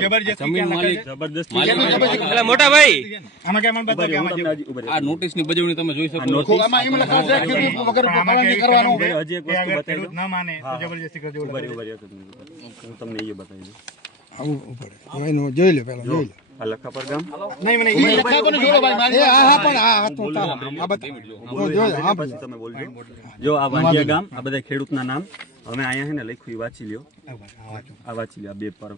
જબરદસ્તી મોટા ભાઈ આમાં કેમ બતાવો કે આમાં આ નોટિસ ની બજવણી તમે જોઈ શકો આમાં એમ લખા છે કે વગર પાલન કરવાનું હજી એક વસ્તુ બતાવી ના માને તો જબરદસ્તી કરજો હું તમને એ બતાવી દઉં આવું ઉપર એનો જોઈ લે પહેલા જોઈ લે આ લખા પર ગામ નહીં મને એ લખા કોને જોડો ભાઈ મારી હા પણ આ તો આ બતાવી જો હા પછી તમે બોલજો જો આ વાંજિયા ગામ આ બધા ખેડૂતના નામ અમે અહીંયા હે ને લખ્યું વાંચી લ્યો આ વાંચી લ્યો આ બે પર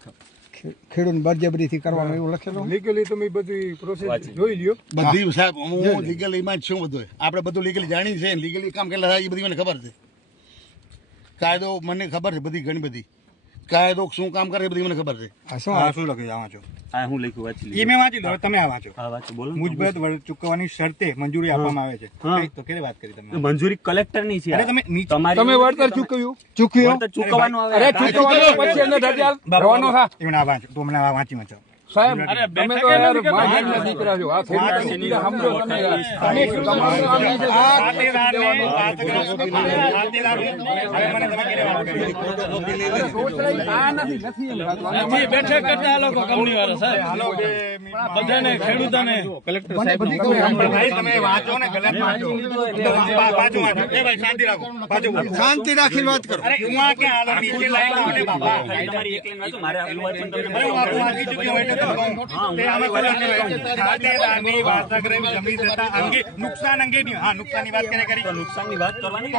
ખેડૂત બળજબરીથી કરવાનું એવું લખેલું લીગલી તમે બધી પ્રોસેસ જોઈ લ્યો બધી સાહેબ હું લીગલી માં જ છું બધું આપણે બધું લીગલી જાણી છે લીગલી કામ કેટલા થાય એ બધી મને ખબર છે કાયદો મને ખબર છે બધી ઘણી બધી કાયદો શું કામ કરે બધી મને ખબર છે આ શું લખ્યું આ વાંચો આ હું લખ્યું વાંચી લ્યો એ મેં વાંચી દો તમે આ વાંચો હા વાંચો બોલો મુજબત ચૂકવવાની શરતે મંજૂરી આપવામાં આવે છે તો કેવી વાત કરી તમે મંજૂરી કલેક્ટર ની છે અરે તમે વળતર ચૂકવ્યું વળતર ચૂકવવાનું આવે અરે ચૂકવવાનું પછી એને રજા ભરવાનો હા એમને આ વાંચો તો મને આ વાંચો સાહેબ તમે તો યાર માજના દીકરા છો આ થોડા સમજો તમે તમારું આ બેઠક કરતા લોકો કંપની વાળા સાહેબ બધાને ખેડૂતોને કલેક્ટર સાહેબ ભાઈ તમે વાંચો ને ગલત વાંચો પાછું વાંચો એ ભાઈ શાંતિ રાખો પાછું શાંતિ રાખીને વાત કરો અરે હું આ કે હાલો નીચે લાઈન આવને બાબા તમારી એક લાઈન વાંચો મારે આટલું વાંચો તમે વાંચી ચૂક્યો હોય નુકસાન અંગે નુકસાનની વાત કરી નુકસાનની વાત કરવાની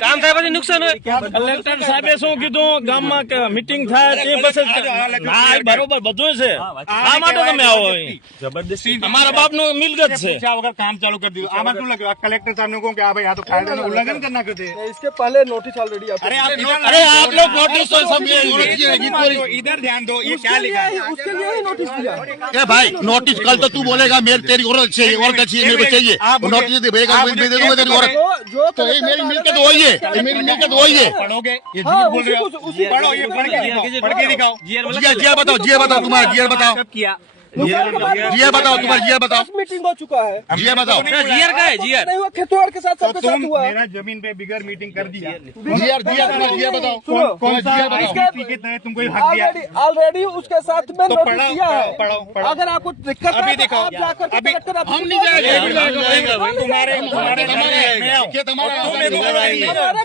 કામ થાય પછી નુકસાન હોય કલેક્ટર સાહેબે શું કીધું ગામમાં મીટિંગ થાય તે પછી બરોબર બધું છે આ માટે તમે આવો જબરદસ્તી અમારા બાપ નું મિલકત છે વગર કામ ચાલુ કરી દીધું આમાં શું લખ્યું કલેક્ટર साहब ने कहा कि भाई यहाँ तो कायदा उल्लंघन करना करते हैं इसके पहले नोटिस ऑलरेडी अरे आप लोग नोटिस तो सब इधर ध्यान दो ये क्या लिखा है उसके लिए ही नोटिस दिया क्या भाई नोटिस कल तो तू बोलेगा मेरी तेरी औरत चाहिए और क्या चाहिए मेरे को चाहिए नोटिस दे दूंगा तेरी औरत तो ये मेरी मिलकत वही है मेरी मिलकत वही है पढ़ोगे ये झूठ बोल रहे हो पढ़ो ये पढ़ के दिखाओ जिया बताओ तुम्हारा जिया बताओ जिया बताओ तुम्हारा जिया बताओ मीटिंग हो चुका है जिया बताओ जियर का है जियर नहीं हुआ खेतवाड़ के साथ सबके साथ हुआ मेरा जमीन पे बिगर मीटिंग कर दिया जिया बताओ कौन सा तुमको हक दिया ऑलरेडी उसके साथ में नोटिस दिया है अगर आपको दिक्कत है तो आप जाकर हम नहीं जाएंगे तुम्हारे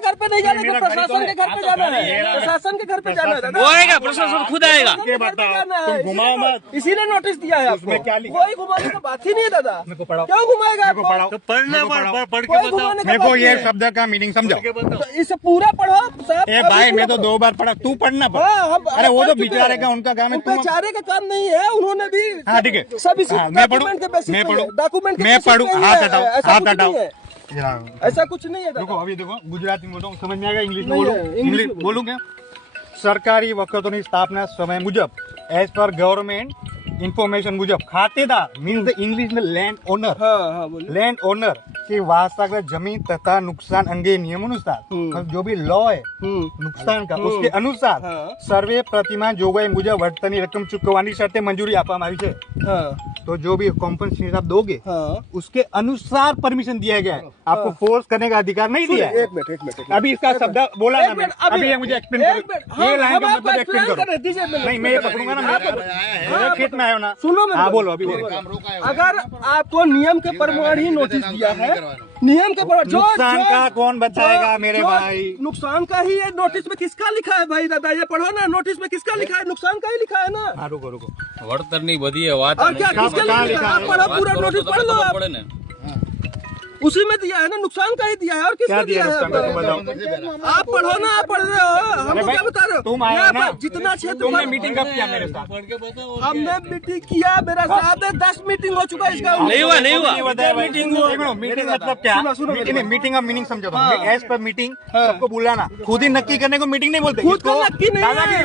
घर पे नहीं जाने प्रशासन के घर पे जाना है प्रशासन के घर पे जाना है वो आएगा प्रशासन खुद आएगा तुम घुमाओ मत इसीलिए नोटिस दिया है आपको क्या लिखा कोई घुमाने की बात ही नहीं है दादा मेरे को पढ़ाओ क्यों घुमाएगा आपको तो पढ़ना पढ़ के बताओ मेरे को ये शब्द का मीनिंग समझाओ इसे पूरा पढ़ो साहब ए भाई मैं तो 2 बार पढ़ा तू पढ़ना अरे वो तो बेचारे का उनका काम है बेचारे का काम नहीं है उन्होंने भी हाँ ठीक है सब मैं पढ़ूं डॉक्यूमेंट मैं पढ़ूं हाथ हटाओ ऐसा कुछ नहीं है देखो अभी देखो गुजराती में बोलूं समझ में आएगा इंग्लिश बोलूं क्या सरकारी वकीलों स्थापना समय मुजब एज पर गवर्नमेंट इन्फॉर्मेशन मुजब खातेदार मीन्स द इंग्लिश में लैंड ओनर की वास्तविक जमीन तथा नुकसान अंगे नियमानुसार जो भी लॉ है नुकसान का उसके अनुसार सर्वे प्रतिमा जोगवाई मुजब वर्तनी रकम चुकवानी शर्तें मंजूरी आपवामां आवी छे तो जो भी कॉम्पनसेशन आप दोगे उसके अनुसार परमिशन दिया गया है आपको फोर्स करने का अधिकार नहीं दिया है एक मिनट अभी इसका शब्द बोला ना अभी मुझे एक्सप्लेन करो ये लाइन का मतलब एक्सप्लेन करो नहीं मैं ये पकड़ूंगा ना मेरे खेत में आयो ना सुनो हाँ बोलो अभी बोलो अगर आपको नियम के प्रमाण ही नोटिस दिया है नियम के प्रमाण नुकसान का कौन बताएगा मेरे भाई नुकसान का ही ये नोटिस में किसका लिखा है भाई दादा ये पढ़ो ना नोटिस में किसका लिखा है नुकसान का ही लिखा है ना हाँ रुको वर्तर नहीं बधी है बात और क्या किसका लिखा है पढ़ो पूरा नोटिस पढ़ लो उसी में दिया है ना नुकसान का ही दिया है और किसका दिया है आप पढ़ो ना आप पढ़ रहे हो हम क्या बता रहे हो तुम जितना क्षेत्र तुमने मीटिंग कब किया मेरे साथ हमने मीटिंग किया मेरे साथ 10 मीटिंग हो चुका है इसका नहीं हुआ मीटिंग मतलब क्या मीटिंग का मीनिंग समझो एज पर मीटिंग सबको बुलाना खुद ही नक्की करने को मीटिंग नहीं बोलते खुद का नक्की नहीं है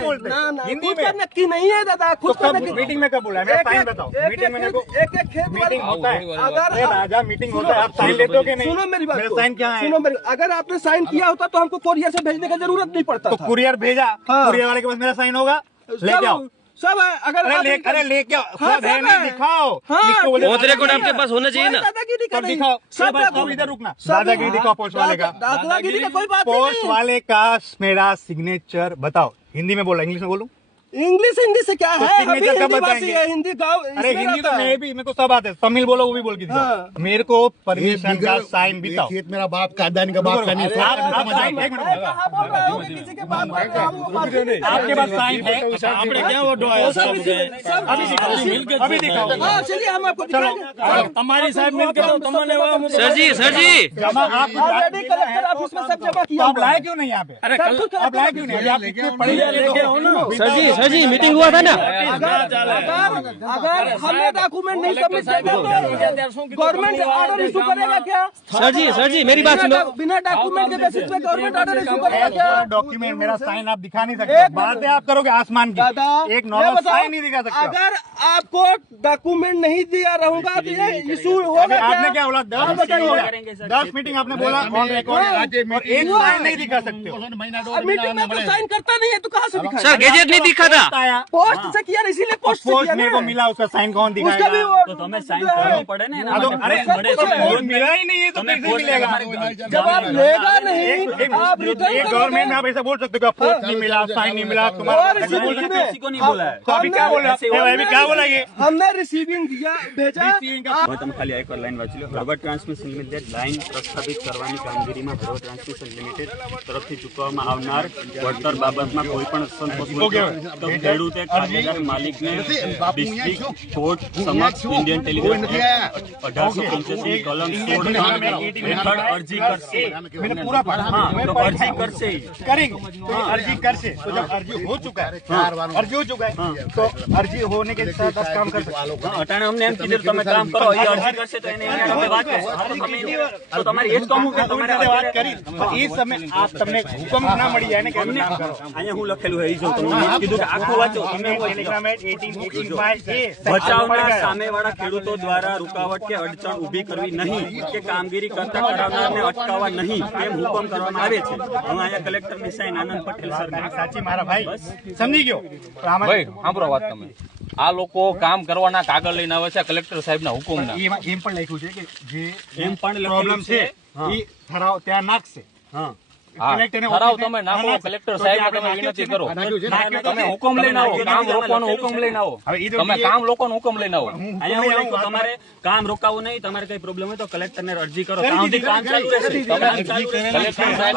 हिंदी में नक्की नहीं है दादा खुद का मीटिंग में कब बोला साइन बताओ मीटिंग में एक खेत मीटिंग होता है अगर राजा मीटिंग होता है आप साइन सुनो मेरी बात साइन क्या है सुनो मेरी अगर आपने साइन किया होता तो हमको कुरियर से भेजने की जरूरत नहीं पड़ता तो कुरियर भेजा कुरियर वाले के पास मेरा साइन होगा लेके आओ सब अगर अरे लेके आओ सब है नहीं दिखाओ बहुत रिकॉर्ड आपके पास होना चाहिए ना सब दिखाओ सब इधर रुकना दादागिरी दिखाओ पोस्ट वाले का दादागिरी का कोई बात नहीं पोस्ट वाले का मेरा सिग्नेचर बताओ हिंदी में बोला इंग्लिश में बोलूं इंग्लिश हिंदी से क्या है? अभी सिग्नेचर कब हिंदी भाषी बताएंगे? है, हिंदी गाँव अरे इसमें हिंदी तो रहता है। मैं भी, मेरे को सब आते हैं, तमिल बोलो वो भी बोल के दिखाओ। हाँ। मेरे को परमिशन का साइन भी था। खेत मेरा बाप का दानी का बाप का नहीं अरे सब आप समझ बताइए, आएंगे। एक मिनट। मैं कहाँ बोल रहा हूँ कि किसी के बाप का काम वो बात नहीं कर आपके पास साइन है? આપણે ક્યાં વઢવાયા सब अभी दिखाओ, अभी दिखाओ। हाँ चलिए हम आपको दिखाएंगे। તમારી સાહેબ મિલ કે તો તમને सर जी जमा आप ऑलरेडी कलेक्टर ऑफिस में सब जमा किया आप हुआ है। लाए क्यों नहीं यहाँ पे? आप लाए क्यों नहीं? अभी आप इतने पढ़े लिखे हो। सर जी मीटिंग हुआ था ना। अगर हमने डॉक्यूमेंट नहीं सबमिट किया तो गवर्नमेंट ऑर्डर इशू करेगा क्या? सर जी मेरी बात सुनो। बिना डॉक्यूमेंट के बेसिस पे गवर्नमेंट ऑर्डर इशू करेगा क्या? डॉक्यूमेंट मेरा साइन आप दिखा नहीं सकते। बातें आप करोगे आसमान की, दादा एक ये नॉर्मल बताओ, साइन नहीं दिखा सकते। अगर आपको डॉक्यूमेंट नहीं दिया रहूंगा तो ये इशू होगा आपने क्या बोला? 10 मीटिंग हो बताइए। गया, 10 मीटिंग आपने बोला ऑन रिकॉर्ड, और एक साइन नहीं दिखा सकते हो। अब मीटिंग में तो साइन करता नहीं है तो कहाँ से दिखाएगा? सर गैजेट नहीं दिखा था। आया पोस्ट से किया इसीलिए पोस्ट से पोस्ट किया मेरे को ना। मिला, उसका साइन कौन उसका भी दिखाएगा? वो તો તમે સાઈન કરવું પડે ને એના માટે अरे सब कुछ है। पोस्ट मिला ही नहीं है तो कैसे मिलेगा? जब आप लेगा नहीं आप रिटर्न एक गवर्नमेंट में आप ऐसा बोल सकते हो कि पोस्ट नहीं मिला, साइन नहीं मिला, तुम्हारा और ऐसा बोल सकते हो। किसी को नहीं बोला है तो अभी क्या बोल रहा है? अभी क्या बोला ये? हमने रिसीविंग दिया भेजा હવે તમે ખાલી એકવાર લાઈન વાંચી લો. હળવદ ટ્રાન્સમિશન લિમિટેડ લાઈન પ્રસ્થાપિત કરવાની કામગીરીમાં હળવદ ટ્રાન્સમિશન લિમિટેડ તરફથી ચૂકવવામાં આવનાર વળતર બાબતમાં કોઈ પણ અસંતોષ હોય તો ખેડૂતે ખાતેદાર માલિકને ડિસ્ટ્રિક્ટ કોર્ટ સમક્ષ ઇન્ડિયન ટેલિગ્રાફ એક્ટ 1885 કલમ 16 હેઠળ અરજી કરશે. मैंने पूरा पढ़ा। હા તો અરજી કરશે જ. करेंगे तो अर्जी कर से, तो जब अर्जी हो चुका है, अर्जी हो चुका है, तो अर्जी होने के साथ आप काम कर सकते हो। હા, અટાણે અમને એમ કીધું તમે કામ કરો એ અરજી કરશે તો એને એની સાથે વાત કરશે. હા, તો તમે તો તમારે એ જ કામ કે તમારે સાથે વાત કરી તો એ સમય આપ તમને હુકમ ના મળી જાય ને કે અમને કામ કરો। અહીંયા હું લખેલું છે એ જો તમને મેં કીધું કે આખું વાંચો તમે એવું વાંચી લો. ટેલિગ્રામ એટ 1885 બચાવના સામેવાળા ખેડૂતો દ્વારા રૂકાવટ કે અડચણ ઊભી કરવી નહીં કે કામગીરી કરતા કરાવનારને અટકાવવા નહીં તેમ હુકમ કરવામાં આવે છે. હું અહીંયા કલેક્ટરની સાઈન આનંદ પટેલ સર સાચી મારા ભાઈ સમજી ગયો પણ આમાં ભાઈ સાંભળો વાત તમે। આ લોકો કામ કરવાના કાગળ લઈને આવે છે કલેક્ટર સાહેબના હુકમના। એમાં એમ પણ લખ્યું છે કે જે એમ પણ લખેલું પ્રોબ્લેમ છે હા. એ ઠરાવ ત્યાં નાખશે। હા હા, કલેક્ટરને ઠરાવ ઓફિસે તમે નાખો, નાખશે. કલેક્ટર તો સાહેબને જે આપણે તમે વિનંતી કરો। નાખ્યું છે. તમે હુકમ લઈને આવો, કામ રોકવાનો હુકમ લઈને આવો। હવે એ તો તમે DA કામ લોકોનો હુકમ લઈને આવો। અહીંયા હું લખ્યું તમારે કામ રોકાવું નહીં તમારે કઈ પ્રોબ્લેમ હોય તો કલેક્ટરને અરજી કરો ત્યાં સુધી કામ ચાલુ રહેશે તમે ચાલુ રહેશે. કલેક્ટર સાહેબ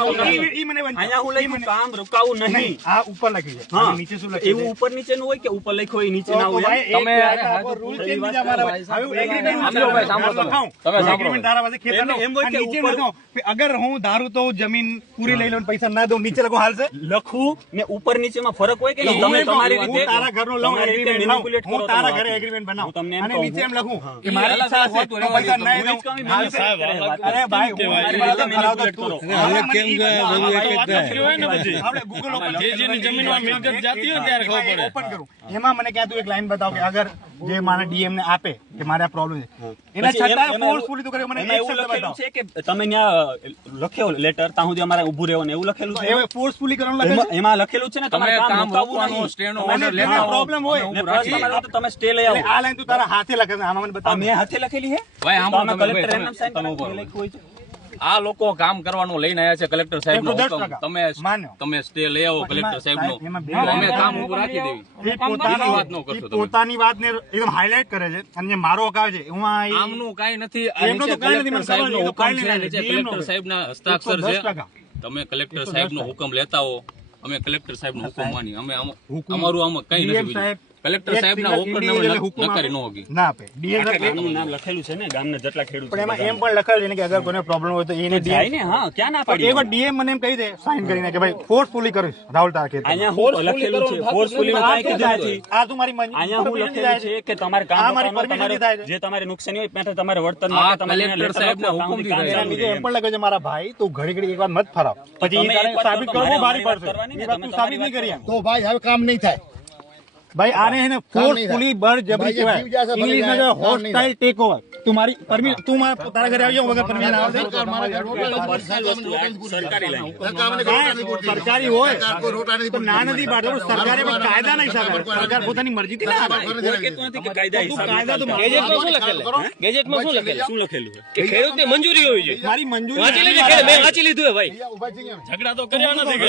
ઈ મને વંચાય. અહીંયા હું લખ્યું કામ રોકાવું નહીં નહીં, આ ઉપર લખ્યું છે હા અને નીચે શું લખ્યું એવું છે? ઉપર નીચેનું હોય કે ઉપર લખ્યું હોય એ નીચે ના તો હોય ભાઈ, તમે એક રૂલ ચેન્જ થઈ જાય મારા ભાઈ. હવે agreement માં સાંભળો ભાઈ, સાંભળો તમે. લખાવું. તમે સાંભળો. agreement તારા પાસે ખેતરનો. એમ હોય કે આ નીચે ઉપર- લખાવું. અગર હું ધારું તો જમીન પૂરી લઈ લઉં ને પૈસા ના દઉં, નીચે લખું હાલશે? લખવું ને ઉપર નીચેમાં ફરક હોય કે નહીં? હું તમે એમ કહું, તમારી હું રીતે તારા ઘરનો લઉં, તમારી રીતે agreement લાવું. manipulate હું કરો તારા તમે ઘરે વાત. agreement બનાવું. હું તમને એમ અને કહું. નીચે એમ લખું કે ઈ મારી અલગ ઈચ્છા વાત હશે હોય, તો પૈસા ના હું દઉં. જ કહું, ઈ હાલશે? manipulate કરે વાત. અરે ભાઈ, હું મારી કેમ રીતે કહેવાય? ધરાવતો કરો. છું. મને ઈ આપણે Google open જે જેની જમીનમાં મિલકત જાતી હોય ત્યારે ખબર પડે. ઓપન કરું. એમાં મને ક્યાં તું એક લાઈન બતાવ કે અગર જે મારા ડીએમ ને આપે કે મારે આ પ્રોબ્લેમ છે એના પછી છતાં એમાં ફોર્સફુલી તો કરે મને એમાં એક એવું શબ્દ લખેલું બતાવો છે કે તમે ત્યાં લખ્યો લેટર ત્યાં સુધી અમારે ઊભું રહેવાનું એવું લખેલું છે એ ફોર્સફુલી કરવાનું લખેલું છે એમાં લખેલું છે ને તમે તમારે કામ કામ રોકાવું રોકવાનો નહીં. સ્ટેનો અને ઓર્ડર જેને લેતા આવો। પ્રોબ્લેમ હોય ને પ્રશ્ન તમારે હોય તો તમે સ્ટે લઈ આવો. એટલે આ લાઈન તું તારા હાથે લખે છે આમાં મને આ બતાવ મેં હાથે લખેલી છે ભાઈ, તો સાંભળો આમાં તમે, કલેક્ટર ભાઈ, એમ સાઈન તમે ઉભો રહો. લખ્યું હોય છે. આ લોકો કામ કરવાનું લઈને આવ્યા છે કલેક્ટર સાહેબનો 110% હુકમ। તમે માન્યો. તમે સ્ટે લઈ આવો કલેક્ટર સાહેબનો। એમાં બે અમે કામ ઉભું રાખી દેવી। એ પોતાની વાત ન કરશો તમે। પોતાની વાતને એકદમ હાઇલાઇટ કરે છે અને જે મારો હક આવે છે હું આ આમનું કાંઈ નથી। આ એમનું નીચે તો કાંઈ નથી, કલેક્ટર મને સાહેબનો ખબર હુકમ છે, છે, એ નીચે DM નો કલેક્ટર છે. સાહેબના હસ્તાક્ષર છે। 110%. તમે કલેક્ટર સાહેબનો હુકમ લેતા હો, અમે કલેક્ટર સાહેબનો હુકમ માની। અમે અમારું આમાં કઈ નથી DM બીજું। સાહેબ કલેક્ટર એક સાહેબના single હુકમ individual હુકમ નકારી ન આપે. હોગી। ના આપે ડીએમ ગામનું નામ લખેલું છે ને ગામના જેટલા ખેડૂત પણ એમાં એમ પણ લખેલું છે ને કે અગર કોઈને પ્રોબ્લેમ હોય તો એને જાય DM ને હા ક્યાં ના એક પાડી વાર ડીએમ મને એમ કહી દે સાઇન કરીને કે ભાઈ ફોર્સફુલી કરીશ રાહુલ તારા ખેતર અહીંયા હું લખેલું છે ફોર્સફુલી કાંઈ કીધું નથી. આ તું મારી અહીંયા હું permission લખેલું થાય છે કે તમારે આ કામ મારી રોકવાનું, permission તમારે થાય છે. જે તમારે નુકસાની હોય માટે તમારે વર્તન આ માટે તમારે કલેક્ટર લેટર સાહેબના લખો, હુકમથી કામ થાય ચાલુ બીજે રહે એમ પણ લખ્યું છે મારા ભાઈ તું ઘડી ઘડી એક વાર મત ફરાવ પછી તમે એ તારે એક વાર સાબિત તો કરવું ભારી તમારી વાત પડશે કરવાની ને, એ વાત તમે તું સાબિત તમારી નહીં કરી એમ તો ભાઈ હવે કામ નહીં થાય ભાઈ આને એને કામ નહીં થાય. ફોર્સફુલી બળજબરી ભાઈ, જે જીવ કહેવાય જશે ભલે ઇંગ્લિશમાં જાય, જો કામ નહીં હોસ્ટાઇલ ટેક ઓવર तुम्हारी परमिशन तुम तारा घर आओ वगैरह परमिशन आओ સરકારી હોય તો ના નથી પાડતો સરકારે કાયદા ના હિસાબે સરકાર પોતાની મરજીથી ના કાયદા તો ગેજેટમાં શું લખેલું ગેજેટમાં શું લખેલું કે ખેડૂતને મંજૂરી હોવી જોઈએ મારી મંજૂરી વાંચી લીધી મેં વાંચી લીધું હે ભાઈ ઝઘડા તો કર્યા નથી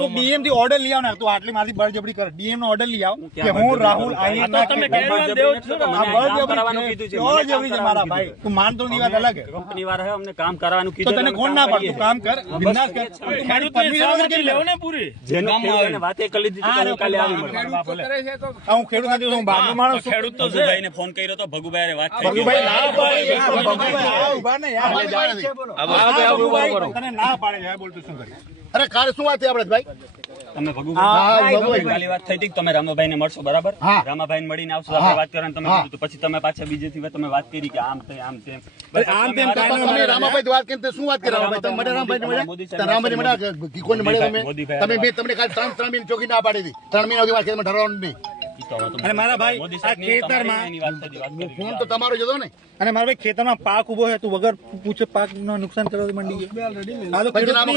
તો ડીએમ થી ઓર્ડર લઈ આવો ને તો આટલી મારી બળજબરી કરે ડીએમ નો ઓર્ડર લઈ આવો કે હું રાહુલ આહિર ના તમે કહેવા દેવો છો ને બળજબરી છે મારા ભાઈ તું માનતો ની વાત અલગ હે કંપની વાળા અમને કામ કરવાનું તો કીધું તને કોણ ના પાડે તું કામ કર બિંદાસ કર તું મારી પરમિશન વગર કેમ લેવો ને પૂરી જેનો ખેડૂતોને વાતે કરી દીધી તો કાલે આવી મળે હું ખેડૂત નથી હું બહારનો માણસ છું ખેડૂત તો ભગુભાઈને ફોન કર્યો તો ભગુભાઈ વાત થઈ ભગુભાઈ ના પાડે ભગુભાઈ ઉભા ને યાર તને ના પાડે છે બોલ તું શું કરી અરે કાલે શું વાત છે આપણે ભાઈ તમે ભગુભાઈ કાલે વાત થઈ હતી કે તમે રામાભાઈ ને મળશો બરાબર હા. રામાભાઈ ને મળીને આવશો આપણે વાત કરવાની તમે કીધું તો પછી તમે પાછા બીજેથી તમે વાત કરી કે આમ તેમ આમ તેમ તમે રામાભાઈ વાત કરી શું વાત કરી રામાભાઈ તમે મળ્યા રામાભાઈ મળ્યા કોઈને મળ્યા તમે તમને ખાલી 3 મહિને ચોકી ના પાડી હતી 3 મહિના સુધી ખેતરમાં ઠરવાનું નહીં અને મારા ભાઈ આ ખેતરમાં ફોન તો તમારો જ હતો ને અને મારા ભાઈ ખેતરમાં પાક ઉભો છે તું વગર પૂછે પાક નો નુકસાન કરવા મંડી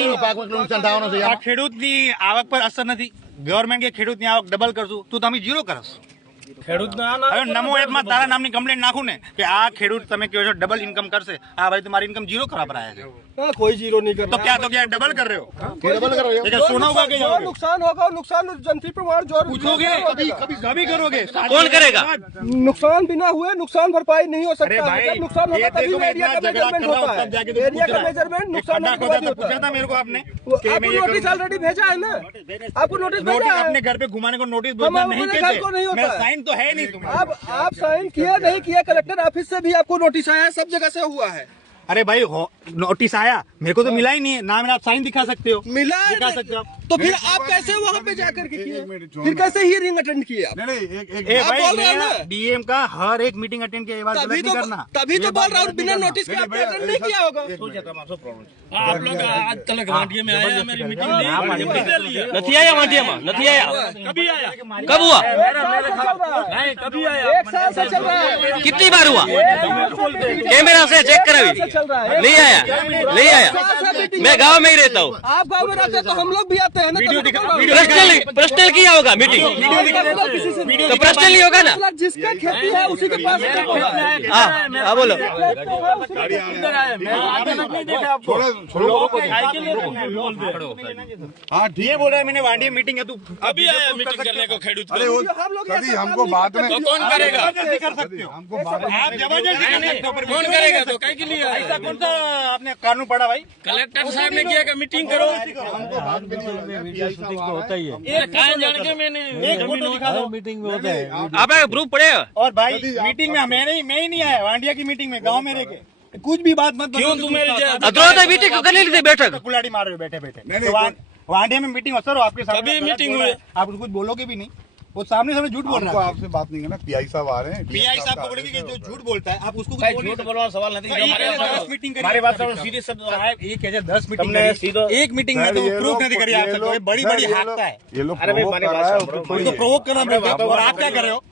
ગયો પાકમાં નુકસાન થવાનું છે આ ખેડૂતની આવક પર અસર નથી ગવર્મેન્ટ કે ખેડૂતની આવક ડબલ કરશું તું તમે જીરો કરશ હવે નમો એપમાં તારા નામની કમ્પ્લેન્ટ નાખું ને કે આ ખેડૂત તમે કહો છો ડબલ ઇન્કમ કરશે આ ભાઈ તમારી ઇન્કમ જીરો કરવા પર આયા છે कोई जीरो नहीं तो क्या डबल कर रहे हो डबल कर रहे हो क्या सोना होगा कि जो नुकसान होगा नुकसान जंत्री प्रमाण जो पूछोगे कभी करोगे कौन करेगा नुकसान बिना हुए नुकसान भरपाई नहीं हो अरे सकता भाई जब नुकसान होगा तभी एरिया का मेजरमेंट होता है एरिया का मेजरमेंट नुकसान होने के बाद ही होता पूछा है था मेरे को आपने आपको नोटिस ऑलरेडी भेजा है ना आपको नोटिस भेजा है अपने घर पे घुमाने को नोटिस हम नहीं अपने घर को नहीं कहते होता मेरा है। साइन तो है नहीं तुम्हारा अब आप साइन किया नहीं किया कलेक्टर ऑफिस से भी आपको नोटिस आया है सब जगह से हुआ है अरे भाई नोटिस आया मेरे को तो मिला ही नहीं है ना मेरा आप साइन दिखा सकते हो मिला है दिखा सकते हो तो फिर आप कैसे वहाँ पे जाकर के किए फिर कैसे हियरिंग अटेंड किए आप ए आप भाई बोल रहे हैं मैं ना? डीएम का हर एक मीटिंग अटेंड किया ये बात गलत नहीं करना तभी तो बोल रहा हूँ बिना नोटिस के आपने अटेंड नहीं किया होगा आप लोग आज तक वाटिया में आया मेरी मीटिंग नहीं आया वाटियाમાં नहीं आया कभी आया कब हुआ नहीं कभी आया एक साल से चल रहा है कितनी बार हुआ कैमरा से चेक करावी चल रहा है नहीं आया नहीं आया मैं गांव में ही रहता हूँ आप गाँव में रहते हैं तो हम लोग भी आते हैं ना पर्सनल किया होगा मीटिंग तो पर्सनल ही होगा ना जिसका खेती है उसी के पास हाँ बोलो हाँ ये बोल रहा है मैंने वाडिया मीटिंग है तू अभी आया मीटिंग करने को खेडूत हम लोग कभी हमको बाद में तो कौन करेगा जबरदस्ती कर सकते हो हमको बाद में आप जबरदस्ती कर सकते हो पर कौन करेगा तो कहीं के लिए ऐसा कौन सा आपने कानून पढ़ा भाई कलेक्टर साहब ने किया कि मीटिंग करो हमको बाद में नहीं होता है। ये कहाँ जान के मैंने एक फोटो दिखा दो आप प्रूफ पड़ेगा और भाई मीटिंग में मैं ही नहीं आया वांडिया की मीटिंग में गांव में रह के कुछ भी बात मत क्यों तू मेरे अदरोता मीटिंग कर ली थी बैठक कुलाड़ी मार रहे हो बैठे बैठे नहीं, तो वांडिया में मीटिंग असर हो आपके सामने कभी गलत मीटिंग बोल रहा है। हुई? आप कुछ बोलोगे भी नहीं वो सामने सामने झूठ बोल हमको रहा है आपसे बात नहीं करना पीआई साहब आ रहे हैं पीआई साहब को बोलेंगे कि जो झूठ बोलता है आप उसको कुछ बोल नहीं सकते। बोलवा सवाल नहीं दस मीटिंग हमारे बात सीधे शब्द एक है 10 मीटिंग एक मीटिंग में तो प्रूफ नहीं करिए आप सकते बड़ी बड़ी हाकता है ये लोग provoke कर रहा है, उसको तो प्रोवोक करना पड़ेगा और आप क्या कर रहे हो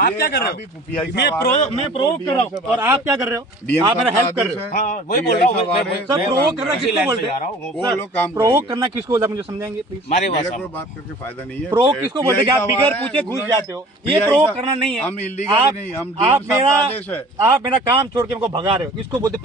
आप क्या कर रहे अभी हो PI साहब आ रहे हैं, मैं प्रोवोक कर रहा हूँ और आप क्या कर रहे हो DM आप मेरा साहब हेल्प का कर रहे हो आदेश है, वही बोल PI रहा हूँ, साहब आ रहे हैं, सर प्रोवोक करना किसको बोलते हैं वो लोग काम प्रोवोक करेंगे। करना किसको बोलते हैं मुझे समझाएंगे प्लीज मारे मेरे को बात करके फायदा नहीं है। प्रोवोक किसको बोलते हैं कि आप PI बिगर साहब पूछे आए, घुस उन्होंने- जाते हो ये PI प्रोवोक साहब- करना नहीं है हम illegally नहीं, हम DM आप साहब का मेरा आदेश है। आप मेरा काम छोड़ के हमको भगा रहे हो इसको बोलते हैं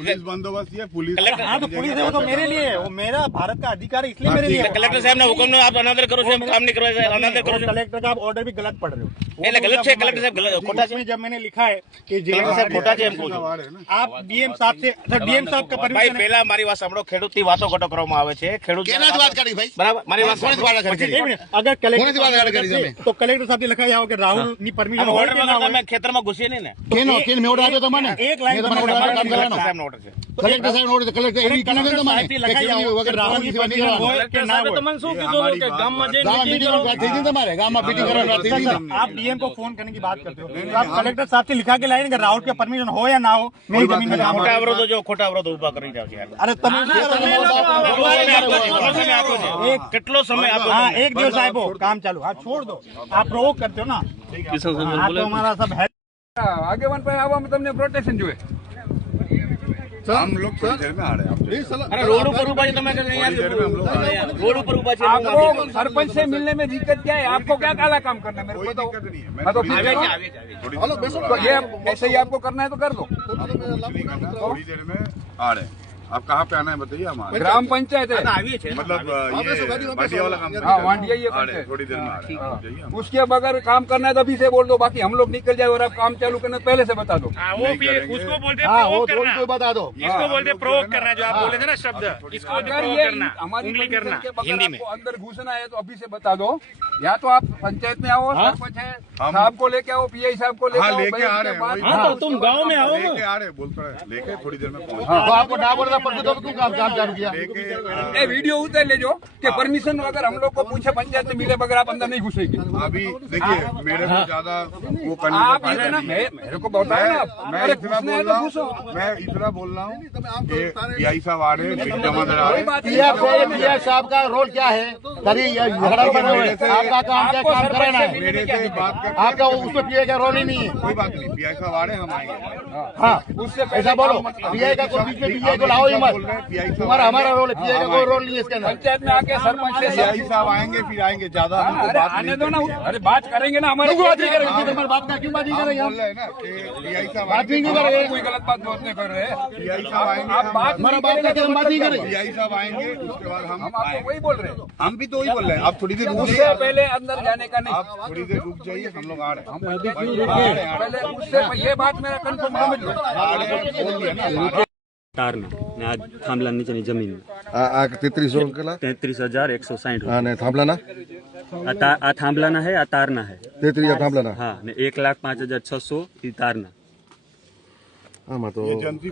पुलिस बंदोबस्त ये पुलिस हाँ तो पुलिस है वो तो मेरे लिए है वो मेरा भारत का अधिकार है इसलिए मेरे लिए है। कलेक्टर साहब ने हुक्म ने आप अनादर करो છો काम नहीं करवाए अनादर करो છો कलेक्टर का आप ऑर्डर भी गलत पढ़ रहे हो એટલે ગલત છે કલેક્ટર સાહેબ ખોટા છે उसमें जब मैंने लिखा है कि जिला સાહેબ ખોટા છે એમ કહું છું आ रहे हैं ना। आप डीएम साहब से डीएम साहब का ભાઈ परमिशन પહેલા મારી વાત સાંભળો ખેડૂતની વાતો કટો કરવામાં આવે છે ખેડૂત કેના જ વાત કરી ભાઈ બરાબર મારી વાત કોની વાત કરી एक मिनट अगर કોની વાત कलेक्टर કરી તમે तो कलेक्टर साहब ने लिखा है कि राहुल ની परमिशन હોય ઓર્ડર કે ના વગર હોય તમે ખેતરમાં ઘૂસીએ નહીં ને કેનો કેન મેં ઓર્ડર આપ્યો તમને એક લાઈન મેં તમારો તમારે કામ કરવાનો સાહેબનો ઓર્ડર છે કલેક્ટર સાહેબ ઓર્ડર કલેક્ટર એવી કીધું ને તમારે સાહેબથી લખાઈ આવો વગર કે રાહુલની સેવા નહીં પરમિશન કરવાનું હોય કે ના હોય તમને શું કીધું કે ગામમાં જઈને ગામમાં મીટિંગ વાત થઈ હતી ને તમારે ગામમાં મીટિંગ કરવાની વાત થઈ હતી ને आप डीएम को फोन करने की बात करते हो तो आप कलेक्टर साहब से लिखा के लाइन कि राहुल के परमिशन हो या ना हो मेरी जमीन में काम ખોટા અવરોધો જો ખોટા અવરોધો ઉભા કરી રહ્યા છે अरे તમે એક કેટલો સમય આપો हाँ एक दिवस आए वो काम चालू आप छोड़ दो आप प्रोवोक करते हो ना हाँ तो हमारा सब है આગેવાન પાસે આવવામાં તમને પ્રોટેક્શન જોઈએ. हम लोग थोड़ी देर में आ रहे हैं आप जाइए। अरे रोड ऊपर ऊपर તમે रोड ऊपर ऊपर છે आपको सरपंच से मिलने में दिक्कत क्या है? आपको क्या काला काम करना है? मेरे को तो दिक्कत नहीं है। हाँ, तो फिर थोड़ी तो ये ऐसे ही आपको करना है तो कर दो. थोड़ी देर में आ रहे हैं। आप कहाँ पे आना है बताइए, हम आ रहे हैं। ग्राम पंचायत है, मतलब ये बाडिया वाला काम हाँ वांडिया ये आ रहे हैं, पंचायत. थोड़ी देर में आ रहे हैं। आप जाइए, हम उसके बगैर काम करना है तो अभी से बोल दो, बाकी हम लोग निकल जाए और आप काम चालू करना पहले से बता दो. नहीं करेंगे। उसको बोलते हाँ वो थोड़ी कोई बता दो इसको बोलते प्रोवोक करना, जो आप बोले थे ना शब्द, इसको बोलते अगर प्रोवोक ये करना, हमारी उंगली करना परमिशन के बगैर हिंदी में. आपको अंदर घुसना है तो अभी से बता दो. या तो आप पंचायत में आओ, सरपंच है हम- साहब को लेके आओ, पीआई साहब को लेके हाँ, आओ. लेके भाई, आ उसके रहे हैं, बाद- वही हाँ, बात। तो तुम गाँव में आओ. लेके आ रहे हैं, बोलते रहे लेके थोड़ी देर में पहुँच तो आपको ना बोलना पड़ता तो क्यों काम काम चालू किया लेके ए वीडियो उतर ले जो कि परमिशन अगर हम लोग को पूछे पंचायत में मिले बगैर आप अंदर नहीं घुसेगी. अभी देखिए मेरे को ज्यादा वो करने का आप फायदा इतना नहीं है। मेरे को बताओ ना आप. मैं अरे इतना घुसना है बोल तो रहा घुसो. हूँ, मैं इतना बोल रहा हूँ कि पीआई साहब आ रहे हैं, बिग जमादार आ रहे कोई बात हैं। नहीं. पीआई साहब का रोल क्या है? करिए ये झगड़ा बना हुआ है। आपका काम क्या काम कराना है? मेरे से बात कर, आपका उसमें पीआई का रोल ही नहीं है. कोई बात नहीं, पीआई साहब आ रहे हैं, हम आएंगे। हाँ उससे ऐसा बोलो, पीआई का कोई बीच में पीआई को लाओ ही बोल रहे हैं, मत. पीआई साहब तुम्हारा आएंगे। हमारा रोल है, पीआई का कोई रोल नहीं है इसके अंदर. पंचायत में आके सरपंच से पीआई साहब आएंगे, फिर आएंगे, ज्यादा हमको अरे बात आने नहीं दो ना. करनी है। अरे बात करेंगे ना हमारे. क्यों बात नहीं करेंगे? तुम्हारी बात का क्यों बात नहीं हम करेंगे? बोल रहे हैं ना कि पीआई साहब बात आएंगे, नहीं करेंगे. कोई गलत बात नहीं कर रहे हैं. पीआई साहब आएंगे, आप बात हमारा बात का हम बात नहीं करेंगे. पीआई साहब आएंगे, उसके बाद हम हम आपको वही बोल रहे हैं. हम भी तो वही बोल रहे हैं। आप थोड़ी देर रुक उससे जाइए, पहले अंदर जाने का नहीं. आप थोड़ी देर रुक जाइए, हम लोग आ रहे हैं। पहले उससे ये बात मेरा कंफर्म समझ लो. आ रहे हैं, बोल दिया ना। તારના ને આ થાંભલા નીચેની જમીન આ 33 કેટલા? 33,160 અને થાંભલાના આ થાંભલાના હે, આ તારના હે. 33 થાંભલાના. હા ને 1,05,600 ઈ તારના. આમાં તો ये एजेंसी